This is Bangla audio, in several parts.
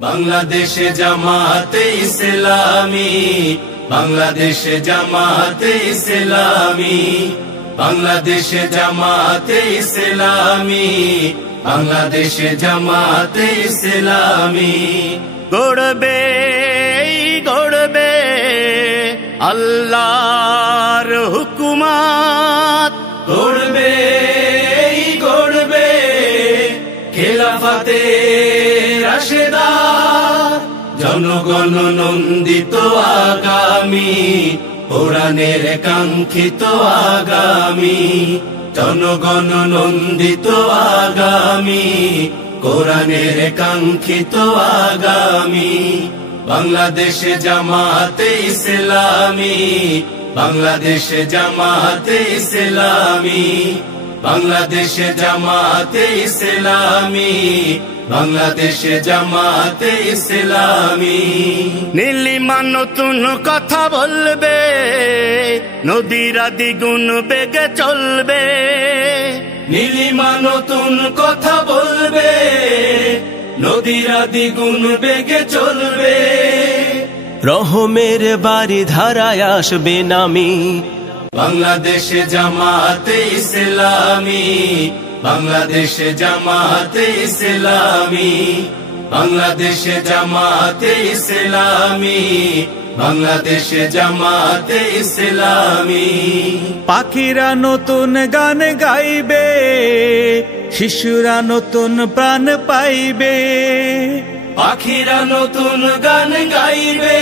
বাংলাদেশে জামাতে ইসলামী, বাংলাদেশে জামাতে ইসলামী, বাংলাদেশে জামাতে ইসলামী, বাংলাদেশে জামাতে ইসলামী। গড়বে গড়বে আল্লাহর হুকুমত, গড়বে গড়বে খেলাফতে রাশেদা, জনগণ নন্দিত আগামী, কোরআনের কাঙ্ক্ষিত আগামী, জনগণ নন্দিত আগামী, কোরআনের কাঙ্ক্ষিত আগামী। বাংলাদেশে জামাতে ইসলামী, বাংলাদেশে জামাতে ইসলামী, বাংলাদেশে জামাতে ইসলামী, বাংলাদেশে জামাতে ইসলামী। নীলিমা নতুন কথা বলবে, নদীরা দ্বিগুণ বেগে চলবে, নীলিমা নতুন কথা বলবে, নদীরা দ্বিগুণ বেগে চলবে। রহমের বাড়ি ধারায় আসবে নামি, বাংলাদেশে জামাতে ইসলামী, বাংলাদেশে জামাতে ইসলামী, বাংলাদেশে জামাতে ইসলামী, বাংলাদেশে জামাতে ইসলামী। পাখিরা নতুন গান গাইবে, শিশুরা নতুন প্রাণ পাইবে, পাখিরা নতুন গান গাইবে,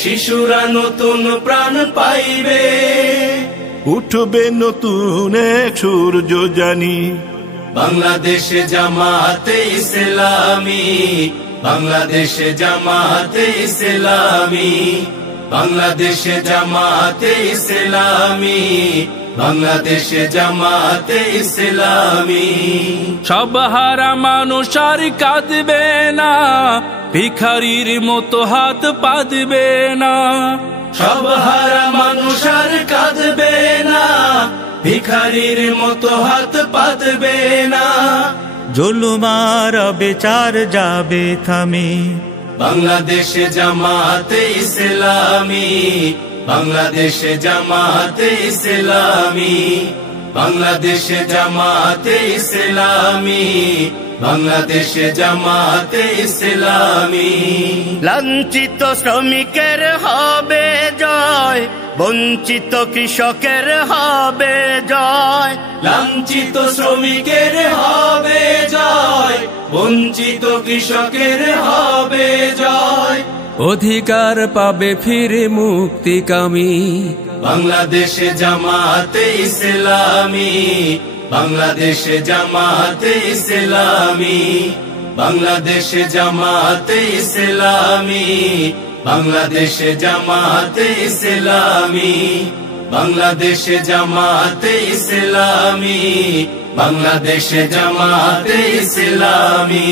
শিশুরা নতুন প্রাণ পাইবে। উঠবে নতুন এক সূর্য জানি, বাংলাদেশে জামাতে ইসলামী, বাংলাদেশে জামাতে ইসলামী, বাংলাদেশে জামাতে ইসলামী, বাংলাদেশে জামাতে ইসলামী। সব হারা মানুষ আর কাঁদবে না, ভিখারির মতো হাত পাতবে না, সব হারা মানুষ আর কাঁদবে না, ভিখারির মতো হাত পাতবে না। জুলুমার বিচার যাবে থামি, বাংলাদেশে জামাতে ইসলামী, বাংলাদেশে জামাতে ইসলামী, বাংলাদেশে জামাতে ইসলামী, বাংলাদেশে জামাতে ইসলামী। লাঞ্ছিত শ্রমিকের হবে জয়, বঞ্চিত কৃষকের হবে জয়, লাঞ্ছিত শ্রমিকের হবে জয়, বঞ্চিত কৃষকের হবে জয়। অধিকার পাবে ফিরে মুক্তিকামী, বাংলাদেশে জামাতে ইসলামী, বাংলাদেশে জামাতে ইসলামী, বাংলাদেশে জামাতে ইসলামী, বাংলাদেশে জামাতে ইসলামী, বাংলাদেশে জামাতে ইসলামী, বাংলাদেশে জামাতে ইসলামী।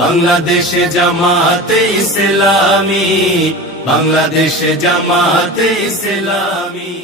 বাংলাদেশে জামাতে ইসলামী, বাংলাদেশে জামাতে ইসলামী।